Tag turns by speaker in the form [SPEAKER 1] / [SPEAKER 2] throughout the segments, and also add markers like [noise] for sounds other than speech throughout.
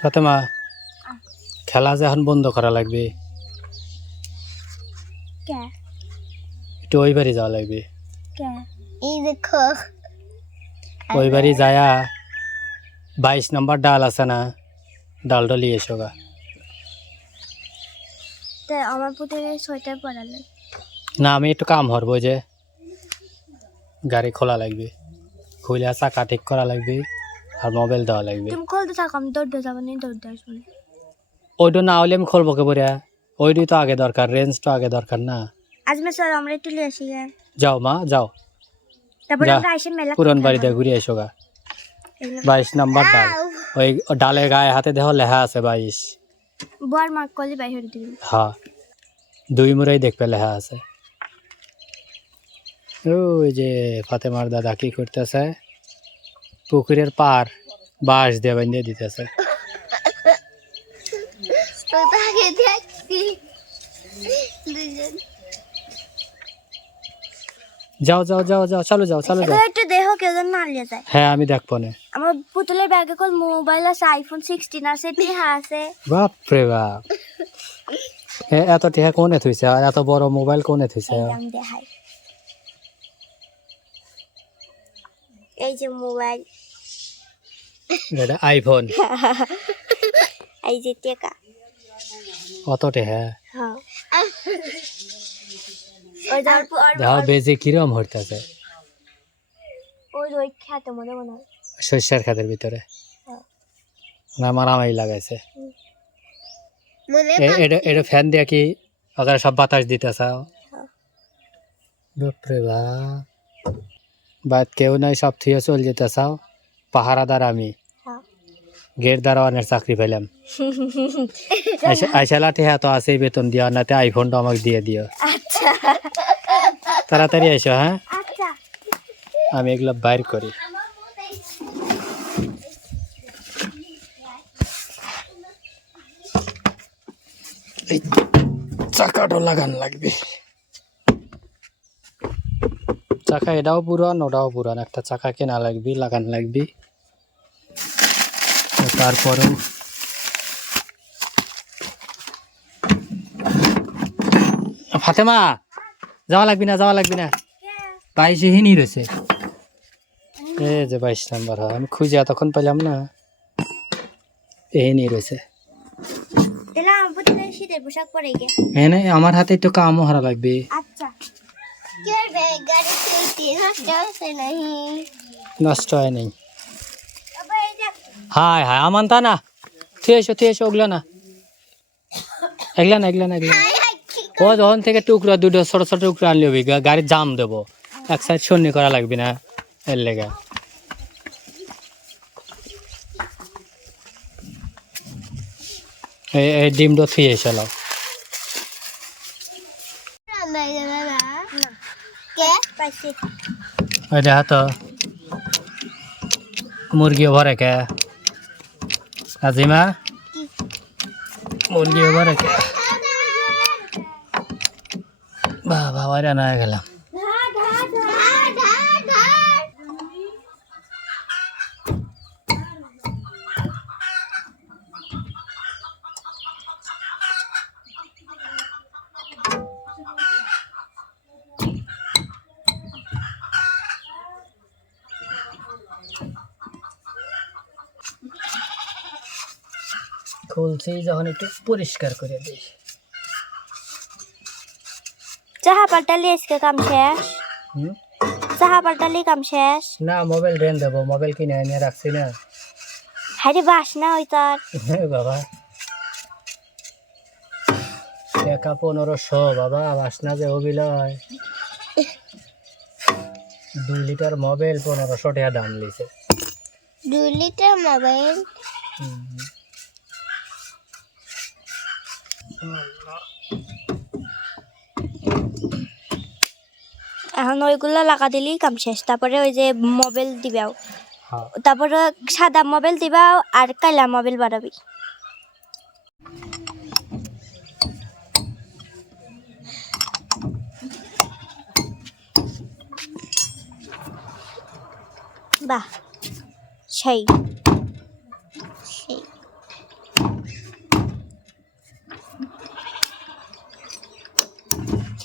[SPEAKER 1] ফাতেমা খেলা যে এখন বন্ধ করা লাগবে।
[SPEAKER 2] কে?
[SPEAKER 1] একটু ওই বাড়ি যাওয়া লাগবে।
[SPEAKER 2] কে? এই দেখো।
[SPEAKER 1] ওই বাড়ি যায়া বাইশ নম্বর ডাল আছে না ডালটা নিয়ে এসো গা।
[SPEAKER 2] তো আমার পুত্রের সোয়েটার পরালে।
[SPEAKER 1] না আমি একটু কাম হরবো যে গাড়ি খোলা লাগবে। খুলে চাকা ঠিক করা লাগবে আর মোবাইল দেওয়া লাগবে।
[SPEAKER 2] তুমি খুলতে থাকো আমি দৌড়তে যাব না দৌড়তে আসব
[SPEAKER 1] ওইটা না হলে আমি খুলবো কে বলে ওইটাই তো আগে দরকার রেঞ্জ তো আগে দরকার না।
[SPEAKER 2] আজ মে স্যার আমরা একটু লিয়ে আসি
[SPEAKER 1] যাও মা যাও।
[SPEAKER 2] তারপরে আমরা এসে মেলা
[SPEAKER 1] পুরন বাড়িতে ঘুরে এসো গা। বাইশ নম্বর ডাল। ওই ডালের গায়ে হাতে দেখো লেখা আছে বাইশ।
[SPEAKER 2] বর মার্ক করলে বাইরে হয়ে দিবি
[SPEAKER 1] হ্যাঁ দুই মুড়াই দেখবে লেখা আছে। ওই যে ফাতেমার দাদা কি করতেছে? পুকুরের পার বাঁশ দিয়ে বাঁধিয়ে দিতেছে। যাও যাও যাও যাও চলো যাও চলো যাও।
[SPEAKER 2] কেউ যেন না যায়।
[SPEAKER 1] হ্যাঁ আমি দেখব না
[SPEAKER 2] আমার পুতুলের ব্যাগে কল মোবাইল আছে আইফোন সিক্সটিন আছে টিহা আছে।
[SPEAKER 1] বাপ। রে বাপ এত টিহা কোনে থইছে? আর এত বড় মোবাইল কোনে থইছে?
[SPEAKER 2] এই দেখাই। এই যে মোবাইল
[SPEAKER 1] এটা আইফোন [laughs]
[SPEAKER 2] এই যে টেকা
[SPEAKER 1] অত টিহা?
[SPEAKER 2] হ্যাঁ। ওই
[SPEAKER 1] বেজে কিরম হইতেছে?
[SPEAKER 2] খেতে মনে মনে হয়।
[SPEAKER 1] শস্যের খাতের ভিতরে। না মারামারি লাগাইছে। এ- এটা এটা ফ্যান দিয়ে কি ওখানে সব বাতাস দিতে চাও বাপরে বাপ বাদ কেউ নাই সব থুয়ে চল যেতে চাও পাহারাদার আমি।
[SPEAKER 2] হ্যাঁ।
[SPEAKER 1] গেট দারোয়ানের চাকরি পেলাম। আইসা লাঠি হ্যাঁ তো আছে বেতন দিও নাতে আইফোনটা আমাকে দিয়ে দিও।
[SPEAKER 2] আচ্ছা।
[SPEAKER 1] তাড়াতাড়ি আইসো হ্যাঁ? আমি এগুলো বাইর করি। এই চাকাটা লাগান লাগবে। চাকা এটাও পুরান ওটাও পুরান। একটা চাকা কেনা লাগবে লাগান লাগবে। তারপরেও ফাতেমা যাওয়া লাগবি না যাওয়া লাগবি না। বাইশে হিনি রয়েছে। এ যে বাইশ নাম্বার হয় আমি খুঁজে এতক্ষণ পেলাম না। রয়েছে।
[SPEAKER 2] তাহলে আমার পুতুলের শীতের পোশাক পরে গে
[SPEAKER 1] এনে আমার হাতে একটু কামও হারা লাগবে।
[SPEAKER 2] আচ্ছা। গাড়ি নষ্ট
[SPEAKER 1] হয় নাই।
[SPEAKER 2] এই
[SPEAKER 1] হায় হায় আমান তা না। ঠিক এসো ঠিক এসো ওগুলো না। এগুলা না এগুলা না এগুলা না। ও যখন থেকে টুকরা দুটো ছোট ছোট টুকরা আনলে হবি গা- গাড়ির জাম দেবো। এক সাইড শূন্য করা লাগবে না এর লেগা। এই এই ডিমটা থুয়ে এসে লাও।
[SPEAKER 2] কে? পাইছি
[SPEAKER 1] ওই দেখা তো মুরগি ভরে কে। কাজিমা মুরগি ভরে কে। বাবা বাইরে না গেলাম খুলছি যখন একটু পরিষ্কার করে দিই।
[SPEAKER 2] চাহা পাল্টালি আজকে কাম শেষ? চাহা পাল্টালি কাম শেষ?
[SPEAKER 1] না মোবাইল রেন দেবো মোবাইল কিনে এনে রাখছি না।
[SPEAKER 2] হাইরে বাস না ওই তার।
[SPEAKER 1] বাবা। টাকা পনেরোশো বাবা বাসনা যে হবিলয় দুই লিটার মোবাইল পনেরোশো টাকা দাম লিছে
[SPEAKER 2] দুই লিটার মোবাইল? এখন ওইগুলো লাগা দিলেই কাম শেষ। তারপরে ওই যে মোবাইল দিবাও
[SPEAKER 1] হ্যাঁ।
[SPEAKER 2] তারপরে সাদা মোবাইল দিবাও আর কালা মোবাইল বাড়াবি বাহ সেই।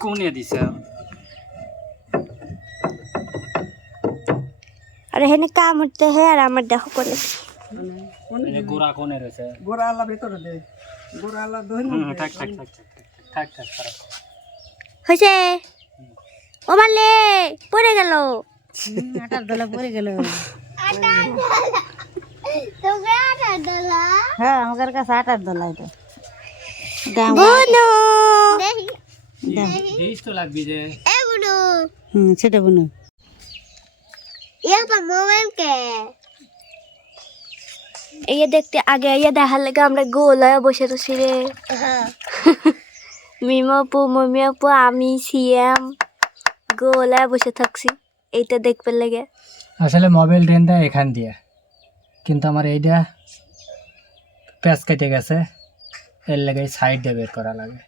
[SPEAKER 3] কোনে
[SPEAKER 1] দিছে
[SPEAKER 2] আর এখানে কাম হতে হয় আর আমার দেখো করে
[SPEAKER 1] এই গোড়া কোনে রয়েছে
[SPEAKER 4] গোড়া আলা ভেতরে দে গোড়া আলা দই
[SPEAKER 1] হুম থাক থাক থাক থাক থাক থাক থাক
[SPEAKER 2] হয়েছে ও মারলে পড়ে গেল
[SPEAKER 3] আটার দলা পরে গেল তোকে আটার দলা
[SPEAKER 5] হ্যাঁ আমার কাছে আটার দোলা এটা
[SPEAKER 2] বুনু।
[SPEAKER 1] দিস তো লাগবি যে।
[SPEAKER 3] এ বুনু।
[SPEAKER 5] হুম সেটা বোনো।
[SPEAKER 3] ইয়া পা মোবাইল কে?
[SPEAKER 2] এই দেখতে আগে ইয়ে দেখার লাগে আমরা গোল হয়ে বসে রয়েছি রে।
[SPEAKER 3] হ্যাঁ।
[SPEAKER 2] মিমাপু মমিয়াপু আমি সিএম গোল হয়ে বসে থাকছি। এইটা দেখবে লাগে।
[SPEAKER 1] আসলে মোবাইল ট্রেন দেয় এখান দিয়ে। কিন্তু আমার এইটা প্যাচ কেটে গেছে। এর লাগে সাইড দিয়ে বের করা লাগে।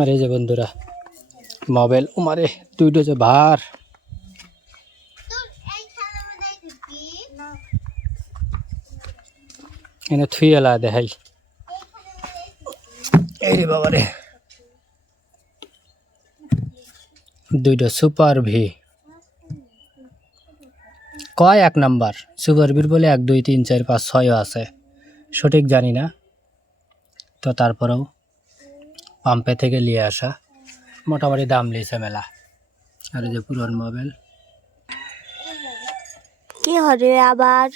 [SPEAKER 1] আর যে বন্ধুরা মোবাইল উমারে দুইটো যে ভার। এনে থুই এলা দেখাই এই রে বাবা দুইটা সুপার ভি কয় এক নাম্বার? সুপার ভির বলে এক দুই তিন চার পাঁচ ছয়ও আছে। সঠিক জানি না। তো তারপরেও পাম্পে থেকে নিয়ে আসা। মোটামুটি দাম লিয়েছে মেলা। আর যে পুরন মোবাইল।
[SPEAKER 2] কি হবে আবার?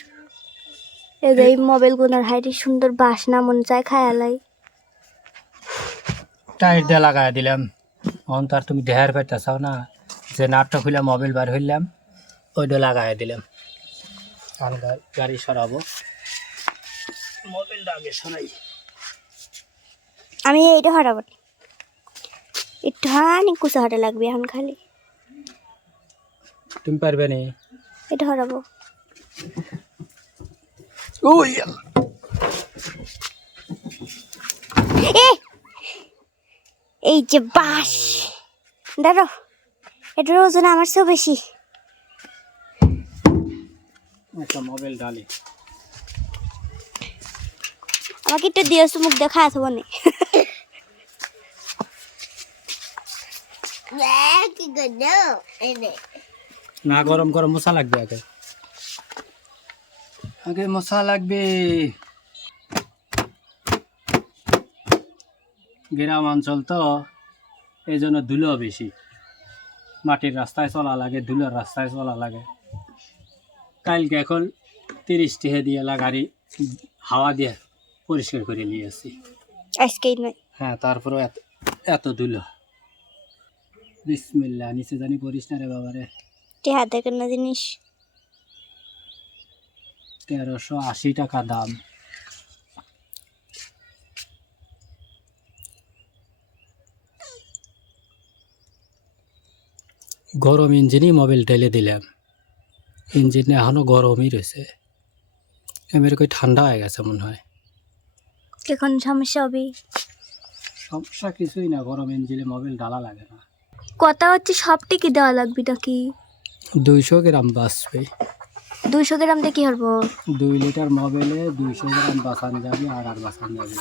[SPEAKER 2] এই মোবাইল গুনার হাইটি সুন্দর বাসনা মন চায় খায়ালাই
[SPEAKER 1] টাইট দিয়ে লাগাই দিলাম। অন তার তুমি দেহার পাইতে চাও না? যে নাটটা খুলে মোবাইল বার হইলাম ওইটা লাগাই দিলাম। আর গা- গাড়ি সরাবো। মোবাইলটা আগে সরাই।
[SPEAKER 2] আমি এইটা হরাবো। একটু হানি কুচা হাটে লাগবে এখন খালি।
[SPEAKER 1] তুমি পারবে নি?
[SPEAKER 2] এটা
[SPEAKER 1] ওই
[SPEAKER 2] এই যে বাস দাঁড়ো এটার ওজন আমার চেয়েও বেশি।
[SPEAKER 1] একটা মোবাইল ডালি
[SPEAKER 2] আমাকে একটু দিয়েছ মুখ দেখা আছে বনে
[SPEAKER 3] কি গো
[SPEAKER 1] না গরম গরম মশা লাগবে আগে। আগে মশা লাগবে। গ্রাম অঞ্চল তো এই জন্য ধুলো বেশি। মাটির রাস্তায় চলা লাগে ধুলোর রাস্তায় চলা লাগে। কালকে এখন তিরিশ টিহে দিয়ে এলা গাড়ি হাওয়া দিয়ে পরিষ্কার করে নিয়ে আসি
[SPEAKER 2] আজকেই নয়।
[SPEAKER 1] হ্যাঁ তারপরেও এত এত ধুলো। বিসমিল্লা নিচে জানি পড়িস না রে বাবারে
[SPEAKER 2] টেহা দেখেন না জিনিস?
[SPEAKER 1] তেরোশো আশি টাকা দাম। গরম ইঞ্জিনই মোবাইল ঢেলে দিলাম। ইঞ্জিন এখনও গরমই রয়েছে। এবার কই ঠান্ডা হয়ে গেছে মনে হয়।
[SPEAKER 2] এখন সমস্যা হবে?
[SPEAKER 1] সমস্যা কিছুই না গরম ইঞ্জিনে মোবাইল ডালা লাগে না।
[SPEAKER 2] কথা হচ্ছে সব টিকি দেওয়া লাগবে নাকি?
[SPEAKER 1] দুইশো গ্রাম বাঁচবে।
[SPEAKER 2] দুইশো গ্রাম দিয়ে কি হব
[SPEAKER 1] দুই লিটার মোবাইলে দুইশো গ্রাম বাঁচানো যাবে আর আর বাঁচানো যাবে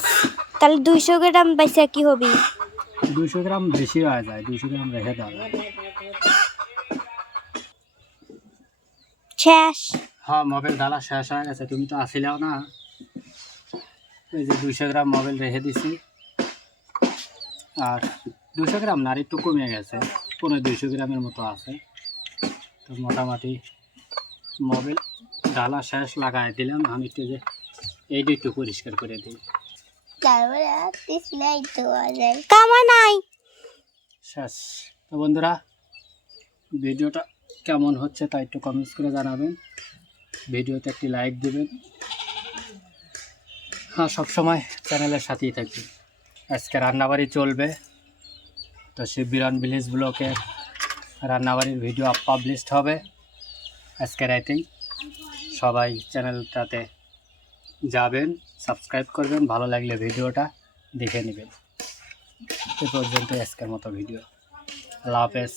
[SPEAKER 2] তাহলে দুইশো গ্রাম পয়সা কি হবে?
[SPEAKER 1] দুইশো গ্রাম বেশি হয়ে যায় দুইশো গ্রাম রেখে দেওয়া
[SPEAKER 2] শেষ।
[SPEAKER 1] হ্যাঁ মোবাইল ডালা শেষ হয়ে গেছে তুমি তো আসিলাও না। এই যে দুইশো গ্রাম মোবাইল রেখে দিছি। আর দুশো গ্রাম না একটু কমে গেছে পনেরো দুইশো গ্রামের মতো আছে। তো মোটামুটি মোবাইল ডালা শেষ লাগাই দিলাম আমি একটু যে এইটা একটু পরিষ্কার করে দিই।
[SPEAKER 3] তো
[SPEAKER 2] কামা নাই।
[SPEAKER 1] শেষ। তো বন্ধুরা ভিডিওটা কেমন হচ্ছে তা একটু কমেন্টস করে জানাবেন। ভিডিওতে একটি লাইক দেবেন। হ্যাঁ সবসময় চ্যানেলের সাথেই থাকবেন আজকে রান্নাবাড়ি চলবে। তো শিববিরান ভিলেজ ব্লকে রান্নাবাড়ির ভিডিও আপ পাবলিশড হবে। আজকে রাতেই সবাই চ্যানেলটাতে যাবেন সাবস্ক্রাইব করবেন। ভালো লাগলে ভিডিওটা দেখে নেবেন। এ পর্যন্ত আজকের মতো ভিডিও আল্লাহ হাফেজ।